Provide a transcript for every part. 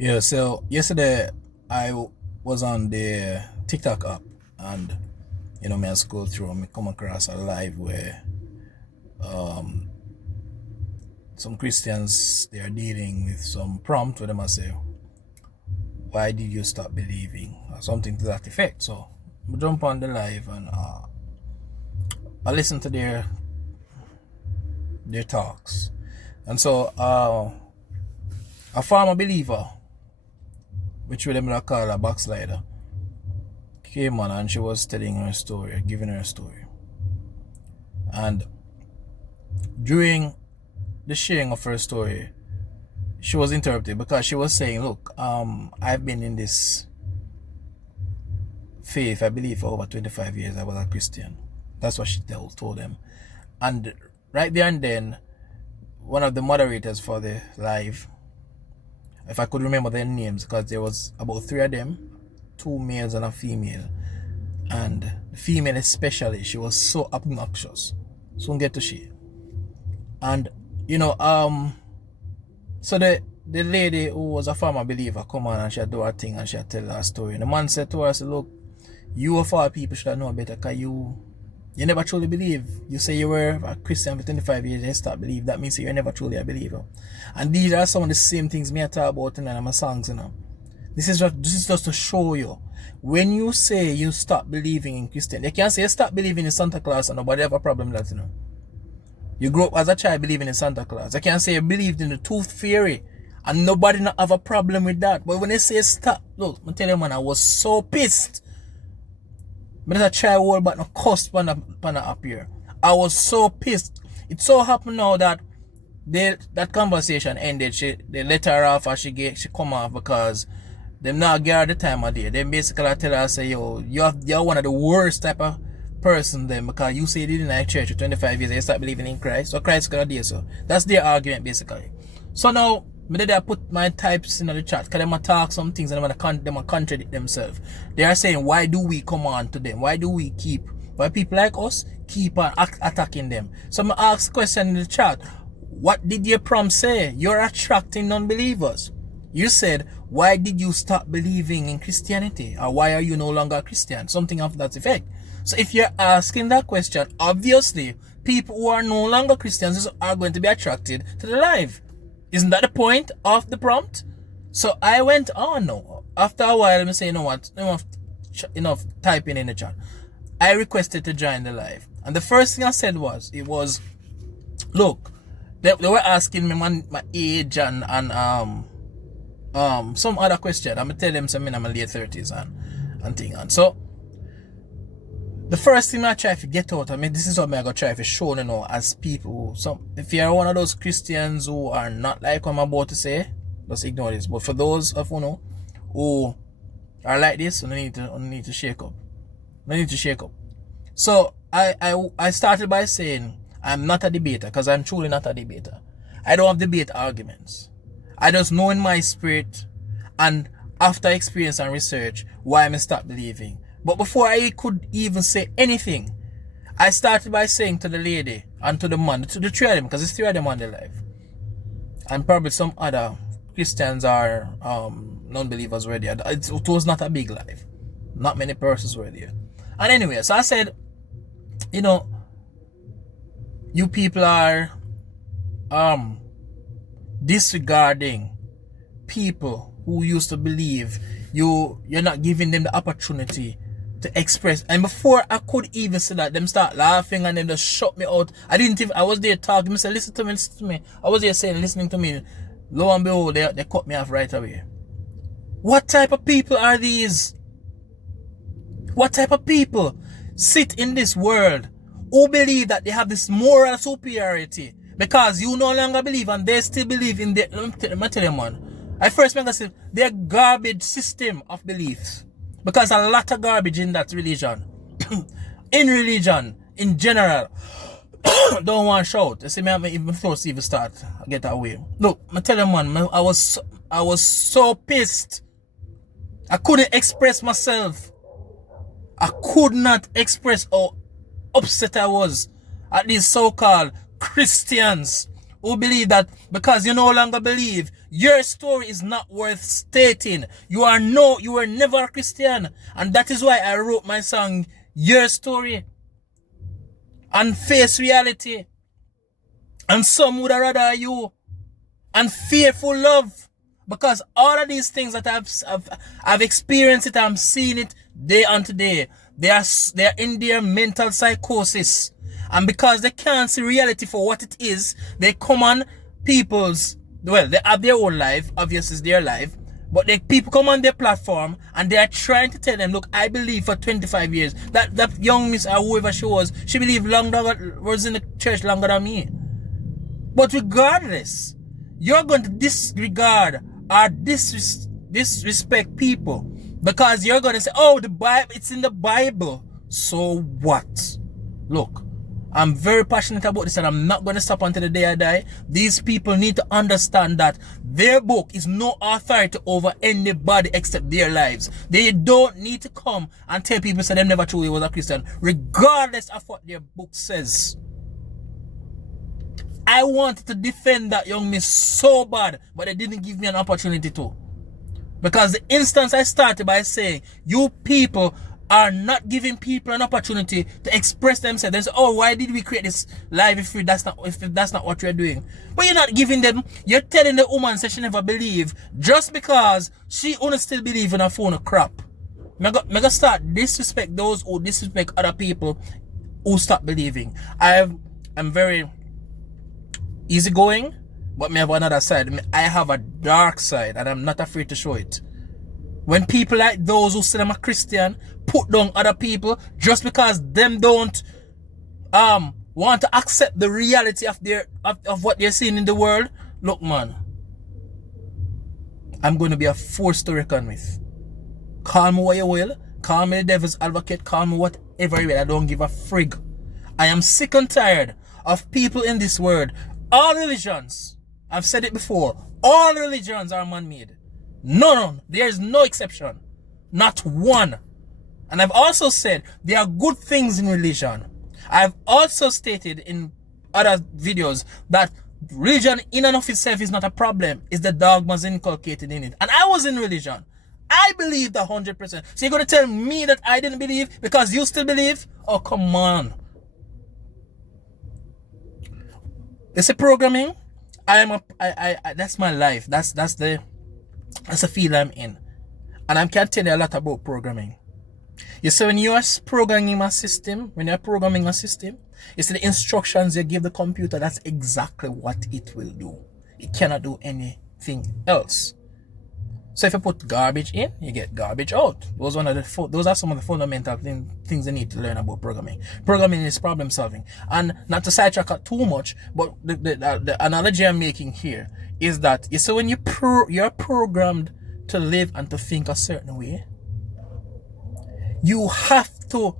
Yeah, so yesterday was on the TikTok app and me I scroll through and me come across a live where um some Christians they are dealing with some prompt where they must say, why did you stop believing? Or something to that effect. So I jump on the live and I listen to their talks. And so a former believer, which we them call a backslider, came on and she was telling her story, giving her story. And during the sharing of her story, she was interrupted because she was saying, look, I've been in this faith, I believe, for over 25 years. I was a Christian. That's what she told them. And right there and then, one of the moderators for the live, if I could remember their names, because there was about 3 of them, 2 males and a female. And the female especially, she was so obnoxious. Soon get to she. And so the lady who was a former believer come on and she do her thing and she tell her story. And the man said to her, said, look, you of all people should have known better because you never truly believe. You say you were a Christian for 25 years and you start believe. That means you're never truly a believer. And these are some of the same things me I talk about in my songs, This is just to show you. When you say you stop believing in Christian, you can't say you stop believing in Santa Claus and nobody have a problem with that, You grew up as a child believing in Santa Claus. I can't say you believed in the tooth fairy and nobody not have a problem with that. But when they say stop, look, I tell you man, I was so pissed. But as a child hold back no cuss pan up here. I was so pissed. It so happened now that that conversation ended. They let her off as she come off because them not give her the time of day. They basically tell her, say, yo, you're one of the worst type of person then because you say you didn't like church for 25 years and you start believing in Christ. So Christ gonna do so. That's their argument basically. So now I put my types in the chat because they talk some things and they contradict themselves. They are saying, why do we come on to them? Why people like us keep on attacking them? So I ask a question in the chat. What did your prompt say? You're attracting non-believers. You said, why did you stop believing in Christianity? Or why are you no longer a Christian? Something of that effect. So if you're asking that question, obviously, people who are no longer Christians are going to be attracted to the live. Isn't that the point of the prompt? So I went on now. After a while, I say, you know what? Enough typing in the chat. I requested to join the live. And the first thing I said was, look, they were asking me my age and some other question. I'm gonna tell them something in my late 30s and thing. And so the first thing I try to get out, this is what I'm gonna try to show as people. So if you're one of those Christians who are not like what I'm about to say, just ignore this. But for those of who are like this, you need to shake up. You need to shake up. So I started by saying I'm not a debater because I'm truly not a debater. I don't have debate arguments. I just know in my spirit and after experience and research why I stop believing. But before I could even say anything, I started by saying to the lady and to the man, to the 3 of them, because it's 3 of them on the live, and probably some other Christians are non-believers were there. It was not a big live. Not many persons were there. And anyway, so I said, you people are disregarding people who used to believe. You're not giving them the opportunity to express. And before I could even say that, them start laughing and then just shut me out. I was there talking. I said, listen to me. I was there saying, listening to me. Lo and behold, they cut me off right away. What type of people are these? What type of people sit in this world who believe that they have this moral superiority because you no longer believe and they still believe in the... Let me tell you, man. I first remember saying their garbage system of beliefs. Because a lot of garbage in that religion. In religion, in general. Don't want to shout. You see me, even thoughts even start. I get away. Look, I tell you, man, I was so pissed. I couldn't express myself. I could not express how upset I was at these so-called Christians who believe that because you no longer believe, your story is not worth stating. You were never a Christian. And that is why I wrote my song, Your Story. And face reality. And some would rather you. And fearful love. Because all of these things that I've experienced it, I'm seeing it day on day. They are in their mental psychosis. And because they can't see reality for what it is, they come on people's, well, they have their own life, obviously it's their life, but people come on their platform and they are trying to tell them, look, I believe for 25 years. That young miss or whoever she was, she believed was in the church longer than me. But regardless, you're going to disregard or disrespect people because you're going to say, oh, the Bible, it's in the Bible. So what? Look, I'm very passionate about this and I'm not going to stop until the day I die. These people need to understand that their book is no authority over anybody except their lives. They don't need to come and tell people that they never truly was a Christian, regardless of what their book says. I wanted to defend that young miss so bad, but they didn't give me an opportunity to. Because the instance I started by saying, you people are not giving people an opportunity to express themselves. They say, oh, why did we create this live if that's not what we're doing? But you're not giving them, you're telling the woman that she never believe just because she only still believe in her phone crap. Mega start disrespect those who disrespect other people who stop believing. I'm very easygoing, but me have another side. I have a dark side and I'm not afraid to show it. When people like those who say them a Christian put down other people just because them don't want to accept the reality of what they're seeing in the world, look man, I'm going to be a force to reckon with. Call me what you will, call me the devil's advocate, call me whatever you will, I don't give a frig. I am sick and tired of people in this world. All religions, I've said it before, all religions are man-made. None. There is no exception. Not one. And I've also said there are good things in religion. I've also stated in other videos that religion in and of itself is not a problem. It's the dogmas inculcated in it. And I was in religion. I believed 100%. So you're going to tell me that I didn't believe because you still believe? Oh, come on. It's a programming. That's my life. That's the field I'm in. And I can tell you a lot about programming. You see, when you're programming a system, you see the instructions you give the computer, that's exactly what it will do. It cannot do anything else. So if you put garbage in, you get garbage out. Those are some of the fundamental things you need to learn about programming. Programming is problem solving. And not to sidetrack too much, but the analogy I'm making here is that you see when you're programmed to live and to think a certain way, you have to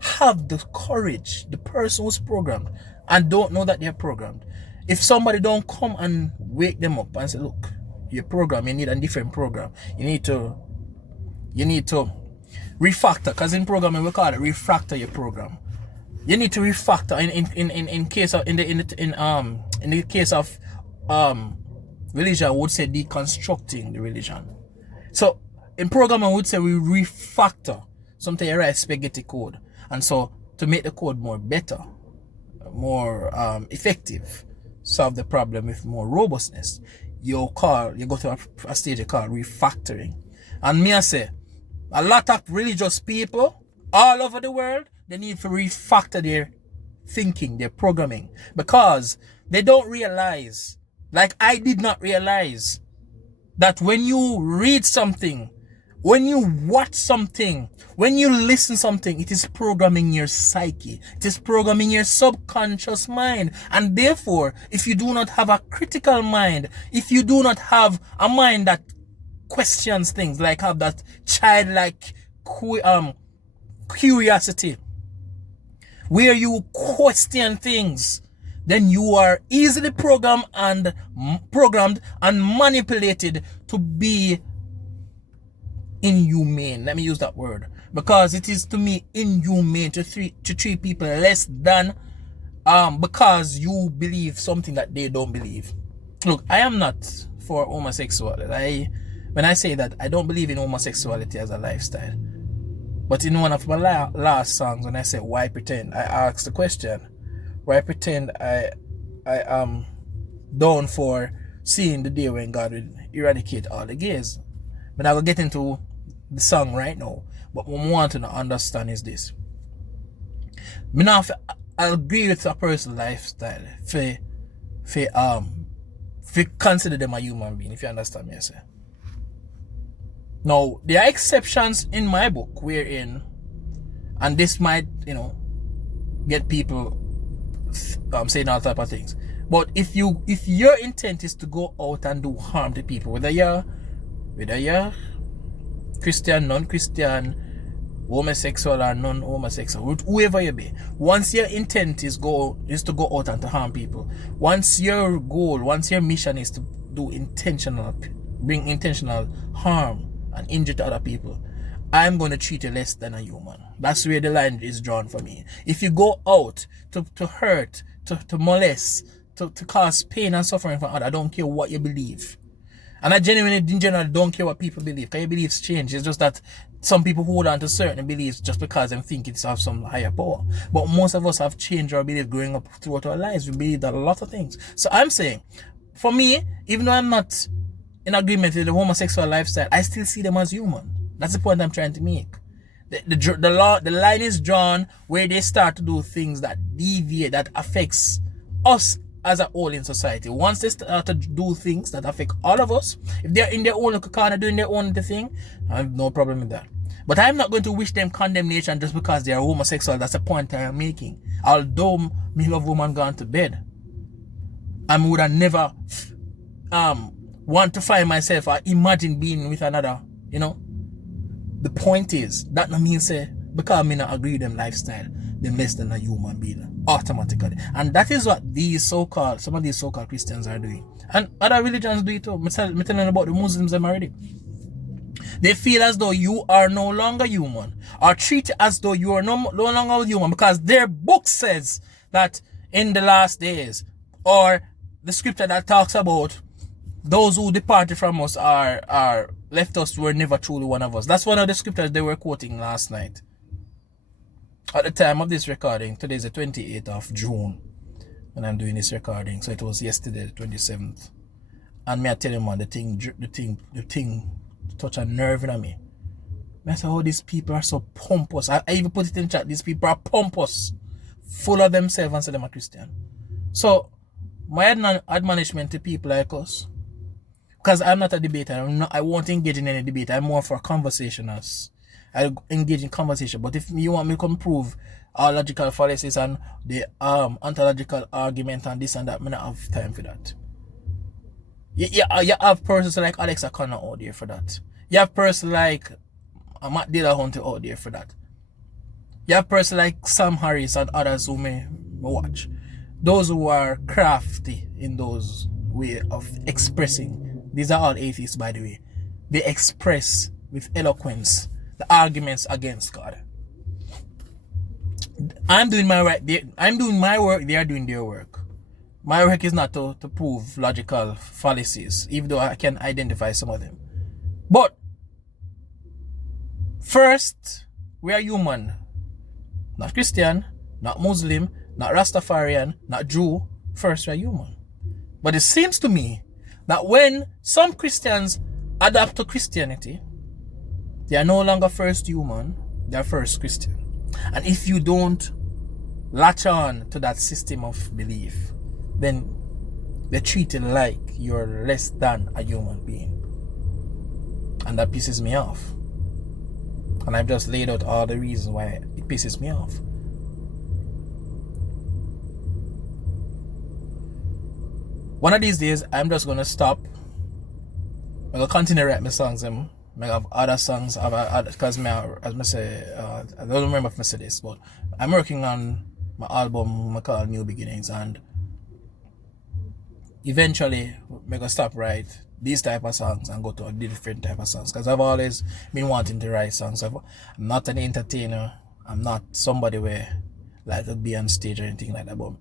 have the courage, the person who's programmed and don't know that they're programmed. If somebody don't come and wake them up and say, look, your program, you need a different program. You need to refactor, because in programming we call it refactor your program. You need to refactor in the case of religion, I would say deconstructing the religion. So in programming, I would say we refactor. Sometimes you write spaghetti code, and so to make the code more better, more effective, solve the problem with more robustness, you go to a stage called refactoring. And me I say, a lot of religious people all over the world, they need to refactor their thinking, their programming, because they don't realize, like I did not realize, that when you read something, when you watch something, when you listen something, it is programming your psyche. It is programming your subconscious mind. And therefore, if you do not have a critical mind, if you do not have a mind that questions things, like have that childlike curiosity, where you question things, then you are easily programmed and manipulated to be inhumane. Let me use that word, because it is to me inhumane to treat people less than because you believe something that they don't believe. Look, I am not for homosexuality. When I say that, I don't believe in homosexuality as a lifestyle. But in one of my last songs, when I said why pretend, I asked the question, why pretend I am down for seeing the day when God will eradicate all the gays. But I will get into the song right now. But what I want to understand is this. I agree with a person's lifestyle for consider them a human being, if you understand me, I say. Now, there are exceptions in my book wherein, and this might, get people saying all type of things. But if your intent is to go out and do harm to people, whether you're Christian, non-Christian, homosexual or non-homosexual, whoever you be, once your intent is to go out and to harm people, once your mission is to bring intentional harm and injury to other people, I'm going to treat you less than a human. That's where the line is drawn for me. If you go out to hurt, to molest, to cause pain and suffering for others, I don't care what you believe. And I genuinely, in general, don't care what people believe, because your beliefs change. It's just that some people hold on to certain beliefs just because they think it's of some higher power. But most of us have changed our belief growing up throughout our lives. We believe that a lot of things. So I'm saying, for me, even though I'm not in agreement with the homosexual lifestyle, I still see them as human. That's the point I'm trying to make. The line is drawn where they start to do things that deviate, that affects us as a whole in society. Once they start to do things that affect all of us, if they're in their own corner doing their own thing, I have no problem with that. But I'm not going to wish them condemnation just because they are homosexual. That's the point I'm making. Although me love woman gone to bed, I would have never want to find myself or imagine being with another, The point is, that not mean say, because I not agree with them lifestyle, them less than a human being, automatically. And that is what some of these so-called Christians are doing. And other religions do it too. I'm telling you about the Muslims them already. They feel as though you are no longer human, or treat as though you are no longer human, because their book says that in the last days, or the scripture that talks about those who departed from us are left us were never truly one of us. That's one of the scriptures they were quoting last night. At the time of this recording, today is the 28th of June when I'm doing this recording. So it was yesterday, the 27th. And me I tell you, man, the thing touch a nerve in me. I say, oh, these people are so pompous. I even put it in chat. These people are pompous, full of themselves, and say them are Christian. So my admonishment to people like us, because I'm not a debater, I won't engage in any debate. I'm more for conversationals. I engage in conversation. But if you want me to come prove our logical fallacies and the ontological argument and this and that, I don't have time for that. You have persons like Alex O'Connor out there for that. You have persons like Matt Dillahunty out there for that. You have persons like Sam Harris and others who may watch. Those who are crafty in those way of expressing. These are all atheists, by the way. They express with eloquence the arguments against God. I'm doing my work. I'm doing my work. They are doing their work. My work is not to prove logical fallacies, even though I can identify some of them. But first, we are human. Not Christian, not Muslim, not Rastafarian, not Jew. First, we are human. But it seems to me that when some Christians adapt to Christianity, they are no longer first human, they are first Christian. And if you don't latch on to that system of belief, then they're treated like you're less than a human being. And that pisses me off. And I've just laid out all the reasons why it pisses me off. One of these days, I'm just going to stop. I'm going to continue to write my songs. I have other songs, because as I say, I don't remember if I said this, but I'm working on my album I call New Beginnings, and eventually I'm going to stop write these type of songs and go to a different type of songs, because I've always been wanting to write songs. I'm not an entertainer. I'm not somebody where like to be on stage or anything like that, but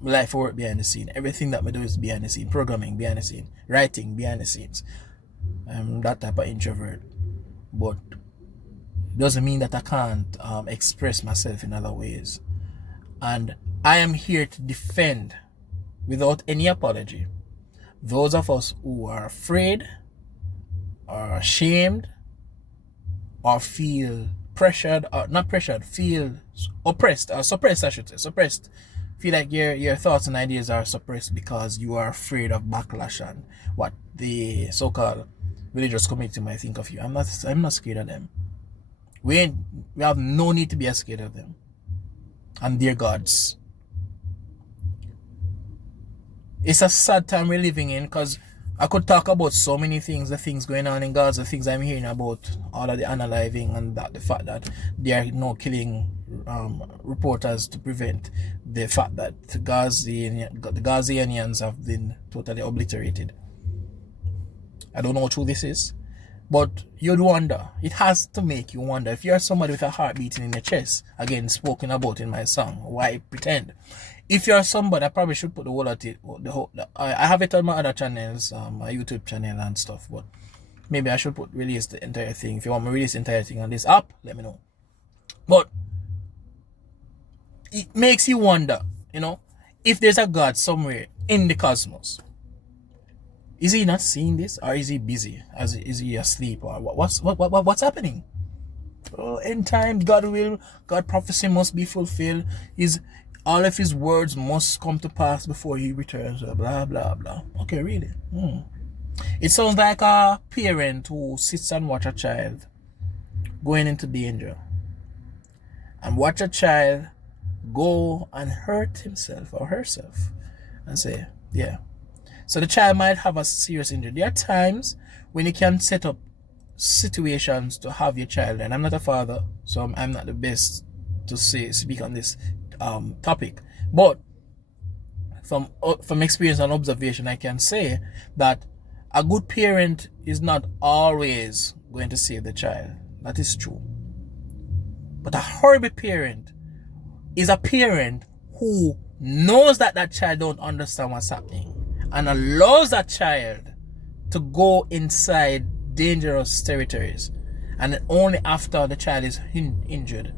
life work behind the scene. Everything that I do is behind the scene. Programming behind the scene. Writing behind the scenes. I'm that type of introvert. But it doesn't mean that I can't express myself in other ways. And I am here to defend, without any apology, those of us who are afraid, or ashamed, or feel pressured, or not pressured, feel oppressed, or suppressed, I should say, suppressed. Feel like your thoughts and ideas are suppressed because you are afraid of backlash and what the so-called religious community might think of you. I'm not scared of them. We have no need to be scared of them and their gods. It's a sad time we're living in, because I could talk about so many things, the things going on in Gaza, the things I'm hearing about, all of the unaliving, and that the fact that they are killing reporters to prevent the fact that the Gazanians have been totally obliterated. I don't know how true this is, but you'd wonder. It has to make you wonder. If you're somebody with a heart beating in your chest, again spoken about in my song, why pretend? If you're somebody, I probably should put the whole of it. I have it on my other channels, my YouTube channel and stuff, but maybe I should release the entire thing. If you want me to release the entire thing on this app, let me know. But it makes you wonder, if there's a God somewhere in the cosmos. Is he not seeing this, or is he busy? Is he asleep, or what's happening? Oh, in time, God prophecy must be fulfilled. All of his words must come to pass before he returns. Blah blah blah. Okay, really. It sounds like a parent who sits and watch a child going into danger, and watch a child go and hurt himself or herself, and say, yeah. So the child might have a serious injury. There are times when you can set up situations to have your child, and I'm not a father, so I'm not the best to speak on this topic. But from experience and observation, I can say that a good parent is not always going to save the child. That is true. But a horrible parent is a parent who knows that that child don't understand what's happening, and allows that child to go inside dangerous territories, and only after the child is injured,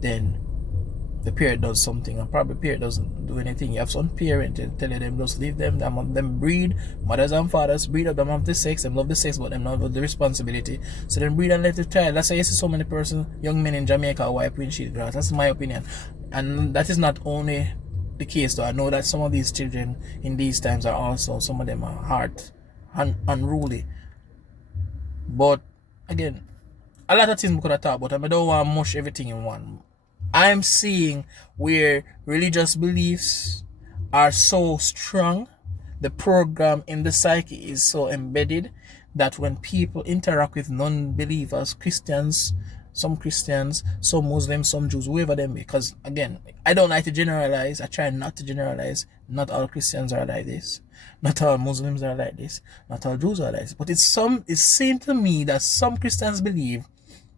then the parent does something, and probably the parent doesn't do anything. You have some parents telling them just leave them, them breed, mothers and fathers breed up, them have the sex, them love the sex, but them not have the responsibility. So then breed and let the child. That's why you see so many young men in Jamaica wipe windshield glass. That's my opinion. And that is not only the case, though. I know that some of these children in these times are also, some of them are hard and unruly. But again, a lot of things we could have talked about, and I don't want to mush everything in one. I'm seeing where religious beliefs are so strong, the program in the psyche is so embedded, that when people interact with non-believers, some Christians, some Muslims, some Jews, whoever they may, because again, I don't like to generalize. I try not to generalize. Not all Christians are like this. Not all Muslims are like this. Not all Jews are like this. But it seems to me that some Christians believe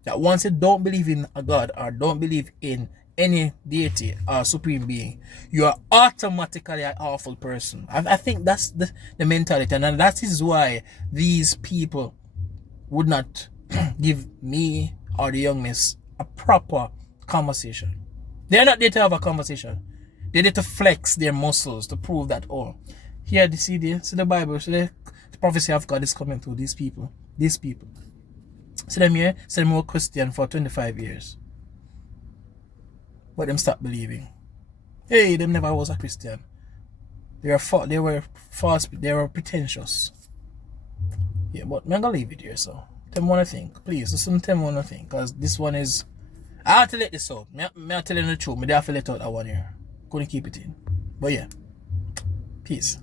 that once you don't believe in a God, or don't believe in any deity or supreme being, you are automatically an awful person. I think that's the mentality, and that is why these people would not give me or the youngness a proper conversation. They're not there to have a conversation. They're there to flex their muscles to prove that, oh, here, see the Bible, see the prophecy of God is coming through these people. See them here, see them were Christian for 25 years. But them stop believing. Hey, them never was a Christian. They were false, they were pretentious. Yeah, but I'm gonna leave it here, so tell me what I think. Please, listen to me what I think, because this one is, I have to let this out. I'm telling the truth. I have to let out that one here. Couldn't keep it in. But yeah, peace.